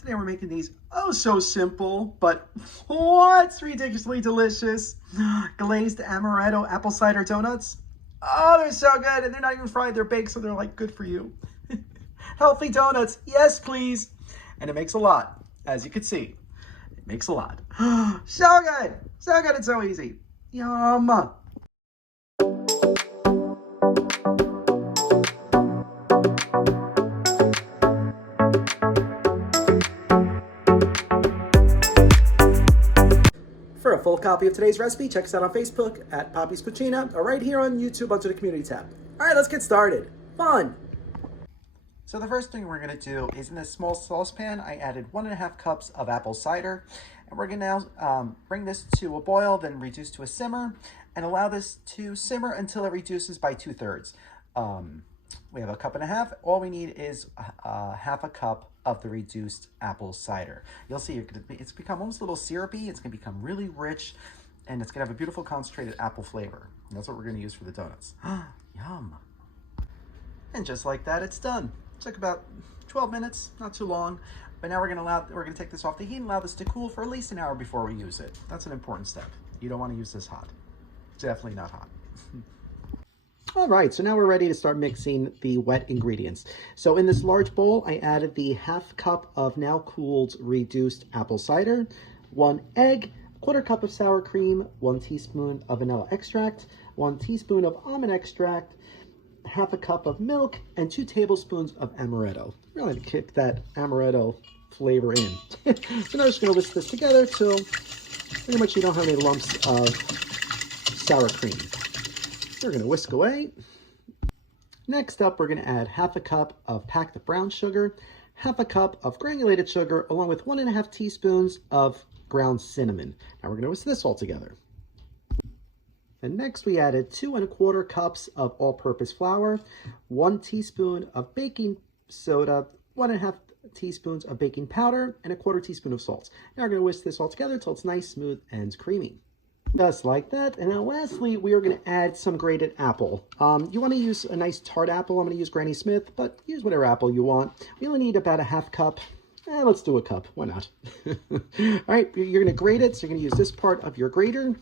Today we're making these oh so simple, but what's ridiculously delicious. Glazed Amaretto apple cider donuts. Oh, they're so good, and they're not even fried, they're baked, so they're like good for you. Healthy donuts, yes please. And it makes a lot, as you can see. It makes a lot. So good and so easy. Yum. For a full copy of today's recipe, check us out on Facebook at Poppy's Cucina or right here on YouTube under the community tab. All right, let's get started. Fun! So the first thing we're going to do is in this small saucepan, I added 1.5 cups of apple cider. And we're going to now bring this to a boil, then reduce to a simmer, and allow this to simmer until it reduces by 2/3. We have 1.5 cups. All we need is 1/2 cup of the reduced apple cider. You'll see it's become almost a little syrupy. It's going to become really rich, and it's going to have a beautiful concentrated apple flavor. And that's what we're going to use for the donuts. Yum. And just like that, it's done. It took about 12 minutes, not too long. But now we're going to take this off the heat and allow this to cool for at least an hour before we use it. That's an important step. You don't want to use this hot. Definitely not hot. All right, so now we're ready to start mixing the wet ingredients. So in this large bowl, I added the 1/2 cup of now cooled reduced apple cider, 1 egg, 1/4 cup of sour cream, 1 teaspoon of vanilla extract, 1 teaspoon of almond extract, 1/2 cup of milk, and 2 tablespoons of amaretto. Really to kick that amaretto flavor in. So now I'm just going to whisk this together till pretty much you don't have any lumps of sour cream. We're going to whisk away. Next up, we're going to add 1/2 cup of packed brown sugar, 1/2 cup of granulated sugar, along with 1.5 teaspoons of ground cinnamon. Now we're going to whisk this all together. And next we added 2¼ cups of all-purpose flour, 1 teaspoon of baking soda, 1.5 teaspoons of baking powder, and 1/4 teaspoon of salt. Now we're going to whisk this all together until it's nice, smooth, and creamy. Just like that. And now lastly, we are going to add some grated apple. You want to use a nice tart apple. I'm going to use Granny Smith, but use whatever apple you want. We only need about 1/2 cup. Let's do a cup. Why not? All right, you're going to grate it. So you're going to use this part of your grater.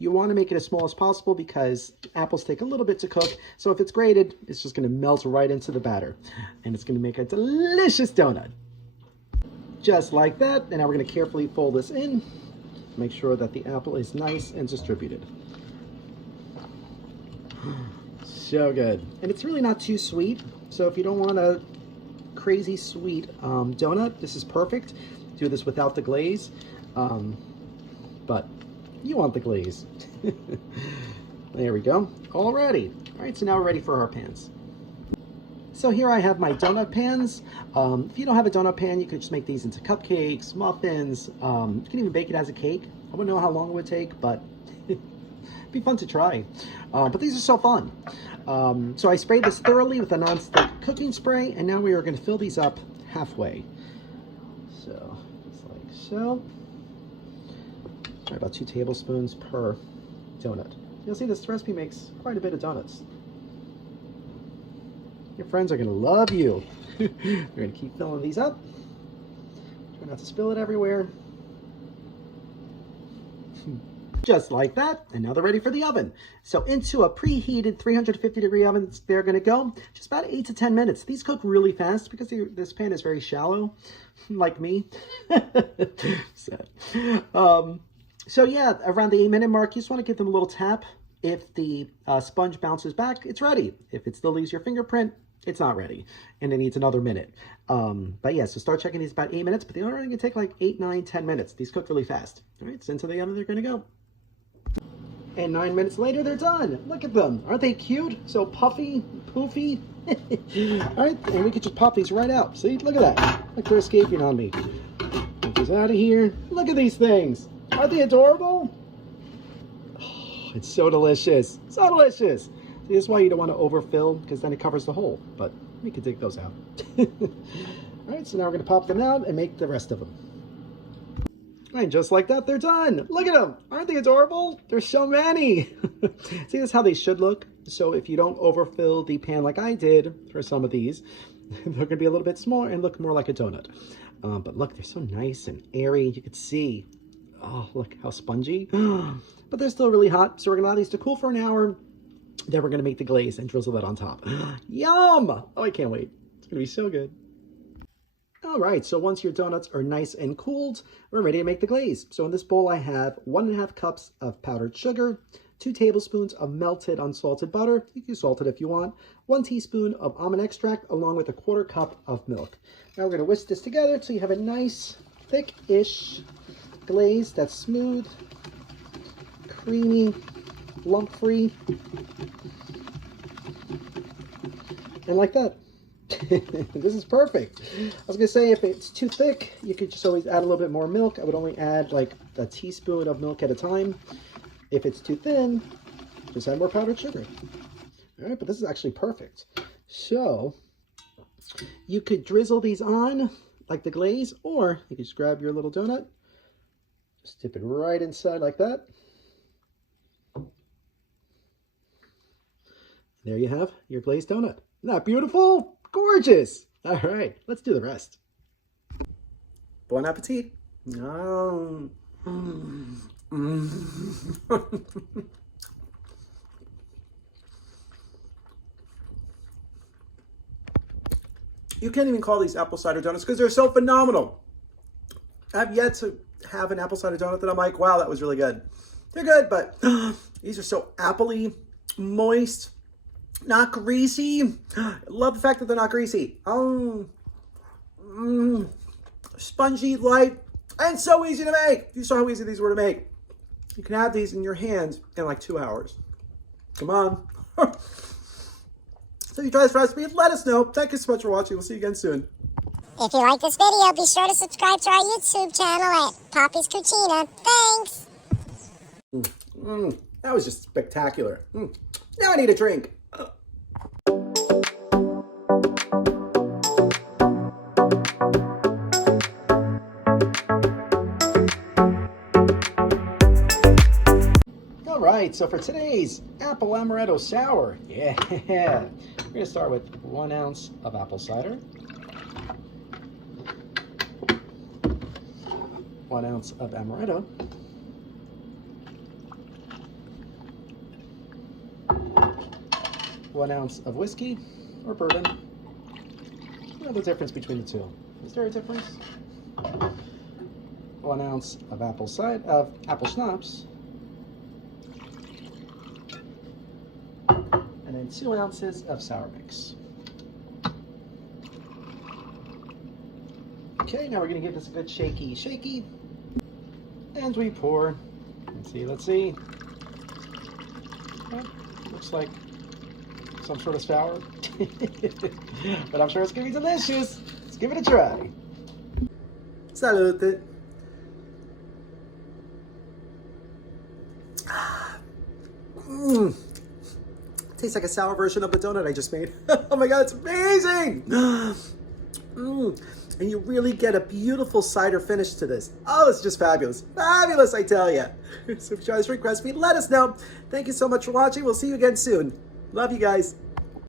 You want to make it as small as possible because apples take a little bit to cook. So if it's grated, it's just going to melt right into the batter. And it's going to make a delicious donut. Just like that. And now we're going to carefully fold this in. Make sure that the apple is nice and distributed. So good. And it's really not too sweet. So if you don't want a crazy sweet donut, this is perfect. Do this without the glaze. But you want the glaze. There we go. Alrighty. All right, so now we're ready for our pans. So here I have my donut pans. If you don't have a donut pan, you could just make these into cupcakes, muffins. You can even bake it as a cake. I wouldn't know how long it would take, but it'd be fun to try. But these are so fun. So I sprayed this thoroughly with a non-stick cooking spray, and now we are going to fill these up halfway. So, just like so. About 2 tablespoons per donut. You'll see this recipe makes quite a bit of donuts. Your friends are going to love you. We're going to keep filling these up. Try not to spill it everywhere. Just like that. And now they're ready for the oven. So into a preheated 350-degree oven, they're going to go just about 8 to 10 minutes. These cook really fast because this pan is very shallow, like me. Sad. So yeah, around the 8-minute mark, you just want to give them a little tap. If the sponge bounces back, it's ready. If it still leaves your fingerprint, it's not ready, and it needs another minute. But yeah, so start checking these about 8 minutes, but they are going to take like 8, 9, 10 minutes. These cook really fast. All right, so into the oven they're going to go. And 9 minutes later, they're done. Look at them. Aren't they cute? So puffy, poofy. All right, and we could just pop these right out. See, look at that. Like they're escaping on me. Get these out of here. Look at these things. Aren't they adorable? Oh, it's so delicious. So delicious. See, this is why you don't want to overfill, because then it covers the hole. But we could take those out. All right, so now we're going to pop them out and make the rest of them. And just like that, they're done. Look at them. Aren't they adorable? There's so many. See, this is how they should look. So if you don't overfill the pan like I did for some of these, They're going to be a little bit smaller and look more like a donut. But look, they're so nice and airy. You can see, oh, look how spongy. But they're still really hot, so we're going to allow these to cool for an hour. Then we're going to make the glaze and drizzle that on top. Yum! Oh, I can't wait. It's going to be so good. All right, so once your donuts are nice and cooled, we're ready to make the glaze. So in this bowl, I have 1.5 cups of powdered sugar, 2 tablespoons of melted unsalted butter. You can salt it if you want. 1 teaspoon of almond extract, along with 1/4 cup of milk. Now we're going to whisk this together until you have a nice, thick-ish glaze that's smooth, creamy, lump-free, and like that. This is perfect. I was gonna say, if it's too thick, you could just always add a little bit more milk. I would only add like a teaspoon of milk at a time. If it's too thin, just add more powdered sugar. All right, but this is actually perfect. So you could drizzle these on like the glaze, or you could just grab your little donut, just dip it right inside like that. There you have your glazed donut. Isn't that beautiful? Gorgeous. All right, let's do the rest. Bon appetit. Oh. You can't even call these apple cider donuts because they're so phenomenal. I've yet to have an apple cider donut that I'm like, wow, that was really good. They're good, but these are so appley, moist, not greasy. I love the fact that they're not greasy. Spongy, light, and so easy to make. You saw how easy these were to make. You can have these in your hands in like 2 hours. Come on. So if you try this recipe, let us know. Thank you so much for watching. We'll see you again soon. If you like this video, be sure to subscribe to our YouTube channel at Poppy's Cucina. Thanks! That was just spectacular. Now I need a drink. All right, so for today's apple amaretto sour, yeah, we're gonna start with 1 ounce of apple cider, 1 ounce of amaretto, 1 ounce of whiskey or bourbon. You know the difference between the two. Is there a difference? 1 ounce of apple schnapps, and then 2 ounces of sour mix. Okay, now we're gonna give this a good shaky, and we pour. Let's see. Oh, looks like some sort of sour, but I'm sure it's gonna be delicious. Let's give it a try. Salute. Tastes like a sour version of the donut I just made. Oh my God, it's amazing. And you really get a beautiful cider finish to this. Oh, it's just fabulous. Fabulous, I tell you. So if you try this drink recipe, let us know. Thank you so much for watching. We'll see you again soon. Love you guys.